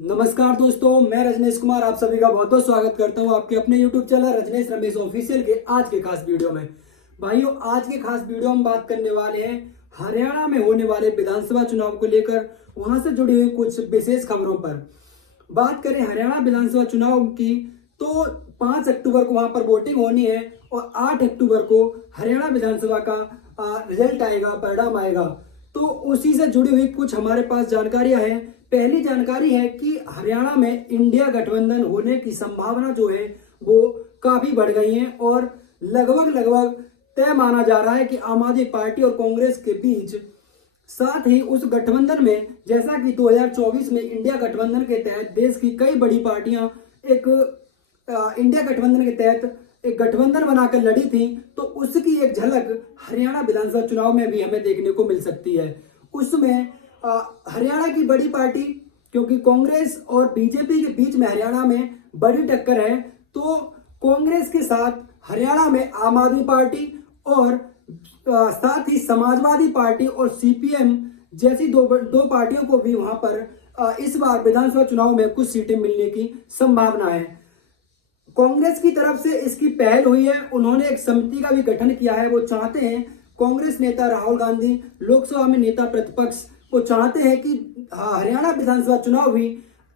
नमस्कार दोस्तों, मैं रजनीश कुमार आप सभी का बहुत बहुत स्वागत करता हूं आपके अपने YouTube channel Rajnish Ramesh official के आज के खास वीडियो में। भाइयों, आज के खास वीडियो में बात करने वाले हैं हरियाणा में होने वाले विधानसभा चुनाव को लेकर वहां से जुड़ी हुई कुछ विशेष खबरों पर। बात करें हरियाणा विधानसभा चुनाव की तो 5 अक्टूबर को वहां पर वोटिंग होनी है और 8 अक्टूबर को हरियाणा विधानसभा का रिजल्ट आएगा, परिणाम आएगा। तो उसी से जुड़ी हुई कुछ हमारे पास जानकारियां हैं। पहली जानकारी है कि हरियाणा में इंडिया गठबंधन होने की संभावना जो है वो काफी बढ़ गई है और लगभग तय माना जा रहा है कि आम आदमी पार्टी और कांग्रेस के बीच, साथ ही उस गठबंधन में जैसा कि 2024 में इंडिया गठबंधन के तहत देश की कई बड़ी पार्टियां एक इंडिया गठबंधन के तहत एक गठबंधन बनाकर लड़ी थी, तो उसकी एक झलक हरियाणा विधानसभा चुनाव में भी हमें देखने को मिल सकती है। उसमें हरियाणा की बड़ी पार्टी, क्योंकि कांग्रेस और बीजेपी के बीच में हरियाणा में बड़ी टक्कर है, तो कांग्रेस के साथ हरियाणा में आम आदमी पार्टी और साथ ही समाजवादी पार्टी और सीपीएम जैसी दो पार्टियों को भी वहां पर इस बार विधानसभा चुनाव में कुछ सीटें मिलने की संभावना है। कांग्रेस की तरफ से इसकी पहल हुई है, उन्होंने एक समिति का भी गठन किया है। वो चाहते हैं, कांग्रेस नेता राहुल गांधी लोकसभा में नेता प्रतिपक्ष, वो चाहते हैं कि हरियाणा विधानसभा चुनाव भी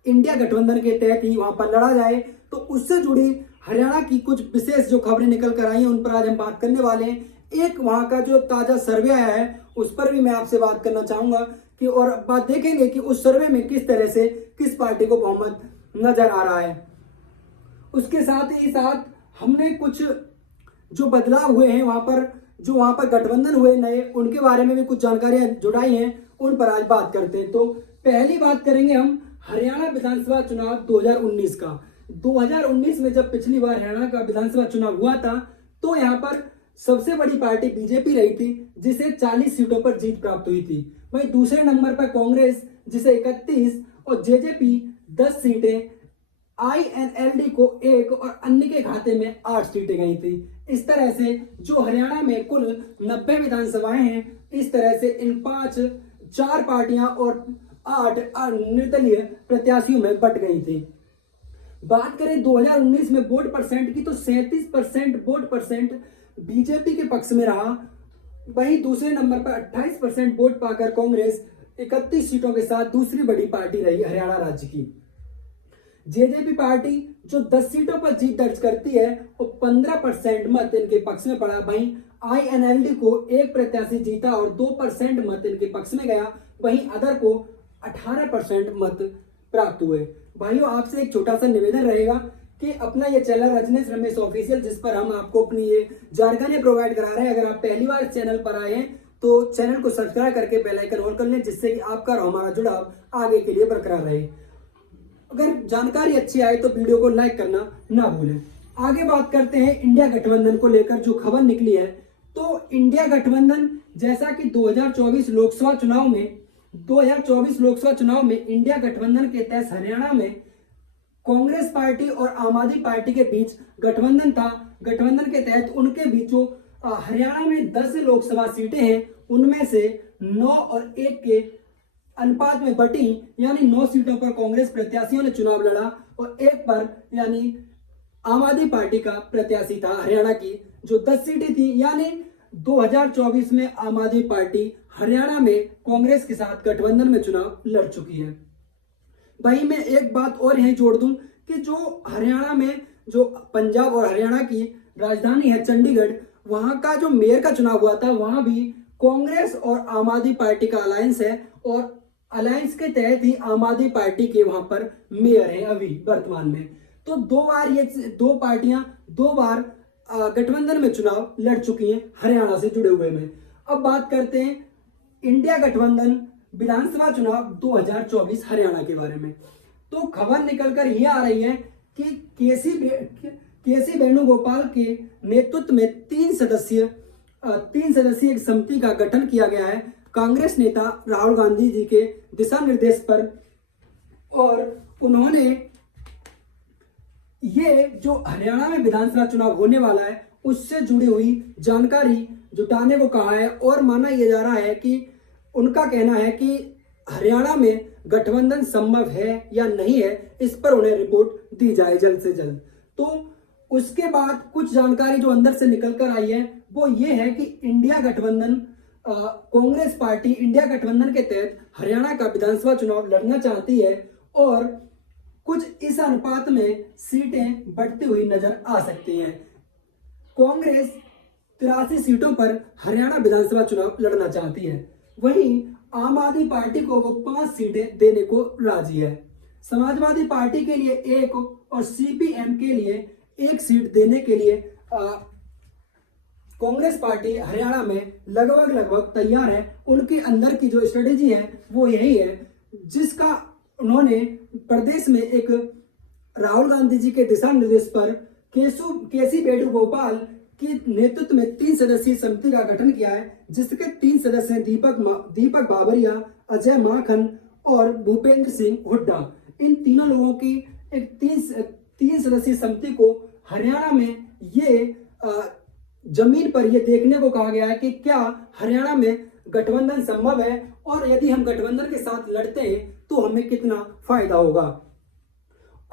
इंडिया गठबंधन के तहत ही वहां पर लड़ा जाए। तो उससे जुड़ी हरियाणा की कुछ विशेष जो खबरें निकल कर आई हैं उन पर आज हम बात करने वाले हैं। एक वहां का जो ताजा सर्वे आया है उस पर भी मैं आपसे बात करना चाहूंगा कि और बात देखेंगे कि उस सर्वे में किस तरह से किस पार्टी को बहुमत नजर आ रहा है। उसके साथ ही साथ हमने कुछ जो बदलाव हुए हैं वहां पर गठबंधन हुए नए, उनके बारे में भी कुछ जानकारियां जुड़ाई हैं, उन पर आज बात करते हैं। तो पहली बात करेंगे हम हरियाणा विधानसभा चुनाव 2019 का। 2019 में जब पिछली बार हरियाणा का विधानसभा चुनाव हुआ था तो यहाँ पर सबसे बड़ी पार्टी बीजेपी रही थी, जिसे 40 सीटों पर जीत प्राप्त हुई थी। वहीं दूसरे नंबर पर कांग्रेस, जिसे 31 और जेजेपी 10 सीटें, आईएनएलडी को 1 और अन्य के खाते में 8 सीटें गई थी। इस तरह से जो हरियाणा में कुल 90 विधानसभाएं हैं, इस तरह से इन 4 पार्टियां और 8 निर्दलीय प्रत्याशियों में बट गई थी। बात करें 2019 में वोट परसेंट की तो 37% वोट परसेंट बीजेपी के पक्ष में रहा। वहीं दूसरे नंबर पर 28% वोट पाकर कांग्रेस 31 सीटों के साथ दूसरी बड़ी पार्टी रही हरियाणा राज्य की। जेजेपी पार्टी जो 10 सीटों पर जीत दर्ज करती है वो 15% मत इनके पक्ष में पड़ा। वहीं आईएनएलडी को 1 प्रत्याशी जीता और 2% मत इनके पक्ष में गया। वहीं अदर को 18% मत प्राप्त हुए। भाइयों, आपसे एक छोटा सा निवेदन रहेगा कि अपना ये चैनल रजनीश रमेश ऑफिशियल, जिस पर हम आपको अपनी ये जानकारियां प्रोवाइड करा रहे हैं, अगर आप पहली बार चैनल पर आए हैं तो चैनल को सब्सक्राइब करके बेल आइकन ऑन कर लें, जिससे कि आपका और हमारा जुड़ाव आगे के लिए बरकरार रहे। अगर जानकारी अच्छी आए तो वीडियो को लाइक करना ना भूलें। आगे बात करते हैं इंडिया गठबंधन को लेकर जो खबर निकली है। तो इंडिया गठबंधन, जैसा कि 2024 लोकसभा चुनाव में इंडिया गठबंधन के तहत हरियाणा में कांग्रेस पार्टी और आम आदमी पार्टी के बीच गठबंधन था। गठबंधन के तहत उनके बीच जो हरियाणा में 10 लोकसभा सीटें हैं, उनमें से 9 और 1 के अनुपात में बटी, यानी 9 सीटों पर कांग्रेस प्रत्याशियों ने चुनाव लड़ा और 1 पर यानी आम आदमी पार्टी का प्रत्याशी था। हरियाणा की जो 10 सीटें थी, यानी 2024 में आम आदमी पार्टी हरियाणा में कांग्रेस के साथ गठबंधन में चुनाव लड़ चुकी है। भाई, मैं एक बात और यहीं जोड़ दूं कि जो हरियाणा में जो पंजाब और हरियाणा की राजधानी है चंडीगढ़, वहां का जो मेयर का चुनाव हुआ था, वहां भी कांग्रेस और आम आदमी पार्टी का अलायंस है और अलायंस के तहत ही आम आदमी पार्टी के वहां पर मेयर है अभी वर्तमान में। तो 2 बार ये 2 पार्टियां 2 बार गठबंधन में चुनाव लड़ चुकी हैं हरियाणा से जुड़े हुए में। अब बात करते हैं इंडिया गठबंधन विधानसभा चुनाव 2024 हरियाणा के बारे में। तो खबर निकलकर यह आ रही है कि केसी वेणुगोपाल के नेतृत्व में 3 सदस्यीय एक समिति का गठन किया गया है कांग्रेस नेता राहुल गांधी जी के दिशा निर्देश पर, और उन्होंने ये जो हरियाणा में विधानसभा चुनाव होने वाला है उससे जुड़ी हुई जानकारी जुटाने को कहा है। और माना यह जा रहा है कि उनका कहना है कि हरियाणा में गठबंधन संभव है या नहीं है, इस पर उन्हें रिपोर्ट दी जाए जल्द से जल्द। तो उसके बाद कुछ जानकारी जो अंदर से निकल कर आई है वो ये है कि इंडिया गठबंधन, कांग्रेस पार्टी इंडिया गठबंधन के तहत हरियाणा का विधानसभा चुनाव लड़ना चाहती है और कुछ इस अनुपात में सीटें बढ़ती हुई नजर आ सकती हैं। कांग्रेस 83 सीटों पर हरियाणा विधानसभा चुनाव लड़ना चाहती है, वहीं आम आदमी पार्टी को वो 5 सीटें देने को राजी है। समाजवादी पार्टी के लिए 1 और सीपीएम के लिए 1 सीट देने के लिए कांग्रेस पार्टी हरियाणा में लगभग तैयार है। उनके अंदर की जो स्ट्रेटेजी है वो यही है, जिसका उन्होंने प्रदेश में एक राहुल गांधी जी के दिशा निर्देश पर केसी वेणुगोपाल के नेतृत्व में 3 सदस्यीय समिति का गठन किया है, जिसके 3 सदस्य हैं दीपक बाबरिया, अजय माखन और भूपेंद्र सिंह हुड्डा। इन तीनों लोगों की एक 3 सदस्यीय समिति को हरियाणा में ये जमीन पर ये देखने को कहा गया है कि क्या हरियाणा में गठबंधन संभव है और यदि हम गठबंधन के साथ लड़ते हैं तो हमें कितना फायदा होगा।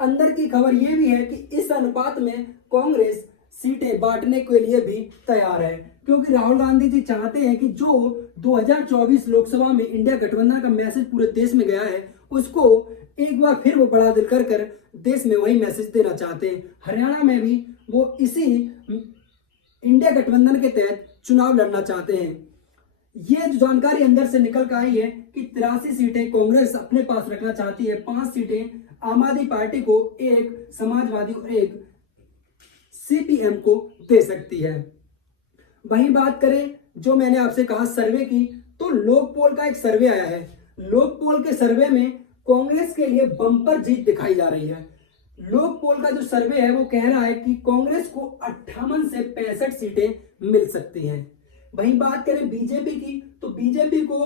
अंदर की खबर यह भी है कि इस अनुपात में कांग्रेस सीटें बांटने के लिए भी तैयार है, क्योंकि राहुल गांधी जी चाहते हैं कि जो 2024 लोकसभा में इंडिया गठबंधन का मैसेज पूरे देश में गया है उसको एक बार फिर वो बड़ा दिल कर देश में वही मैसेज देना चाहते हैं। हरियाणा में भी वो इसी इंडिया गठबंधन के तहत चुनाव लड़ना चाहते हैं। ये जो जानकारी अंदर से निकल कर आई है कि 83 सीटें कांग्रेस अपने पास रखना चाहती है, 5 सीटें आम आदमी पार्टी को, 1 समाजवादी और 1 सीपीएम को दे सकती है। वहीं बात करें जो मैंने आपसे कहा सर्वे की, तो लोकपोल का एक सर्वे आया है। लोकपोल के सर्वे में कांग्रेस के लिए बम्पर जीत दिखाई जा रही है। लोकपोल का जो सर्वे है वो कह रहा है कि कांग्रेस को 58 से 65 सीटें मिल सकती हैं। वहीं बात करें बीजेपी की, तो बीजेपी को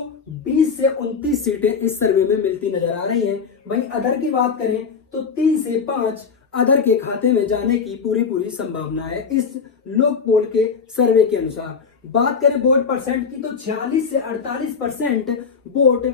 20 से 29 सीटें इस सर्वे में मिलती नजर आ रही हैं। वहीं अदर की बात करें तो 3 से 5 अदर के खाते में जाने की पूरी संभावना है इस लोकपोल के सर्वे के अनुसार। बात करें वोट परसेंट की, तो 46 से 48% वोट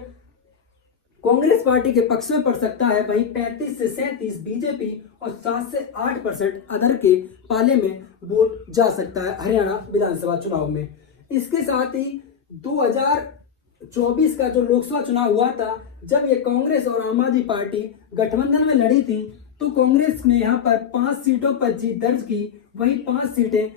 कांग्रेस पार्टी के पक्ष में पड़ सकता है। वहीं 35 से 37 बीजेपी और 7 से 8% अदर के पाले में वोट जा सकता है हरियाणा विधानसभा चुनाव में। इसके साथ ही 2024 का जो लोकसभा चुनाव हुआ था, जब ये कांग्रेस और आम आदमी पार्टी गठबंधन में लड़ी थी, तो कांग्रेस ने यहाँ पर 5 सीटों पर जीत दर्ज की, वहीं 5 सीटें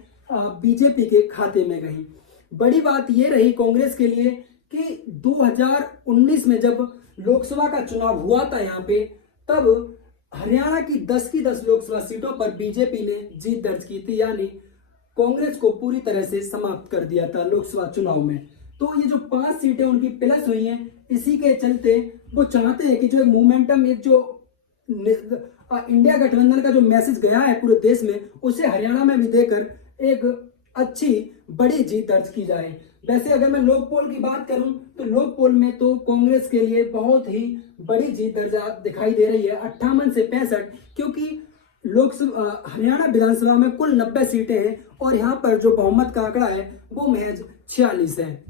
बीजेपी के खाते में गई। बड़ी बात यह रही कांग्रेस के लिए कि 2019 में जब लोकसभा का चुनाव हुआ था यहाँ पे, तब हरियाणा की 10 की 10 लोकसभा सीटों पर बीजेपी ने जीत दर्ज की थी, यानी कांग्रेस को पूरी तरह से समाप्त कर दिया था लोकसभा चुनाव में। तो ये जो 5 सीटें उनकी प्लस हुई हैं, इसी के चलते वो चाहते हैं कि जो मोमेंटम, एक जो इंडिया गठबंधन का जो मैसेज गया है पूरे देश में, उसे हरियाणा में भी देकर एक अच्छी बड़ी जीत दर्ज की जाए। वैसे अगर मैं लोक पोल की बात करूं तो लोक पोल में तो कांग्रेस के लिए बहुत ही बड़ी जीत दर्ज दिखाई दे रही है, 58 से 65, क्योंकि लोकसभा हरियाणा विधानसभा में कुल 90 सीटें हैं और यहाँ पर जो बहुमत का आंकड़ा है वो महज 46 है।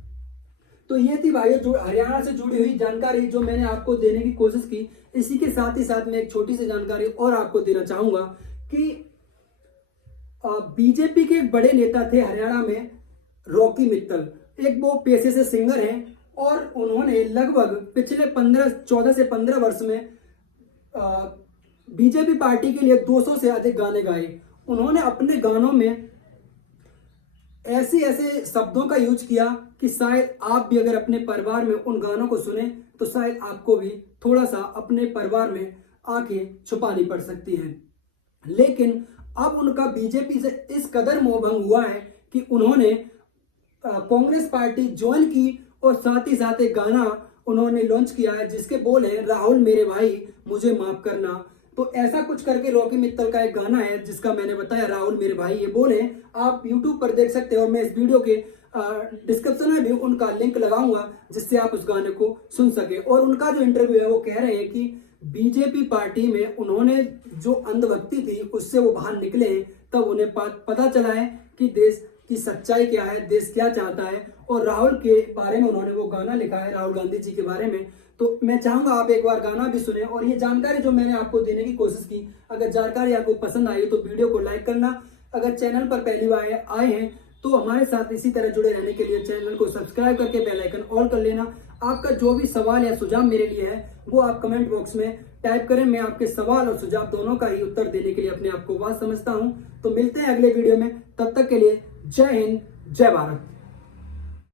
तो ये थी भाइयों जो हरियाणा से जुड़ी हुई जानकारी जो मैंने आपको देने की कोशिश की। इसी के साथ ही साथ मैं एक छोटी सी जानकारी और आपको देना चाहूंगा कि बीजेपी के एक बड़े नेता थे हरियाणा में, रॉकी मित्तल। एक वो पेशे से सिंगर हैं और उन्होंने लगभग पिछले 14 से 15 वर्ष में बीजेपी पार्टी के लिए 200 से अधिक गाने गाए। उन्होंने अपने गानों में ऐसे शब्दों का यूज किया कि शायद आप भी अगर अपने परिवार में उन गानों को सुने तो शायद आपको भी थोड़ा सा अपने परिवार में आंखें छुपानी पड़ सकती हैं। लेकिन अब उनका बीजेपी से इस कदर मोहभंग हुआ है कि उन्होंने कांग्रेस पार्टी ज्वाइन की और साथ ही साथ एक गाना उन्होंने लॉन्च किया है जिसके बोल है, राहुल मेरे भाई मुझे माफ करना। तो ऐसा कुछ करके रॉकी मित्तल का एक गाना है जिसका मैंने बताया, राहुल मेरे भाई, ये बोल है। आप YouTube पर देख सकते हैं और मैं इस वीडियो के डिस्क्रिप्शन में भी उनका लिंक लगाऊंगा जिससे आप उस गाने को सुन सके। और उनका जो इंटरव्यू है वो कह रहे हैं कि बीजेपी पार्टी में उन्होंने जो अंधभक्ति थी उससे वो बाहर निकले हैं, तब उन्हें पता चला है कि देश की सच्चाई क्या है, देश क्या चाहता है। और राहुल के बारे में उन्होंने वो गाना लिखा है, राहुल गांधी जी के बारे में। तो तो मैं चाहूंगा आप एक बार गाना भी सुने। और ये जानकारी जो मैंने आपको देने की कोशिश की, अगर जानकारी आपको पसंद आई तो वीडियो को लाइक करना। अगर चैनल पर पहली बार आए हैं तो हमारे साथ इसी तरह जुड़े रहने के लिए चैनल को सब्सक्राइब करके बेल आइकन ऑल कर लेना। आपका जो भी सवाल या सुझाव मेरे लिए है वो आप कमेंट बॉक्स में टाइप करें। मैं आपके सवाल और सुझाव दोनों का ही उत्तर देने के लिए अपने आप को वास समझता हूं। तो मिलते हैं अगले वीडियो में, तब तक के लिए जय हिंद, जय भारत।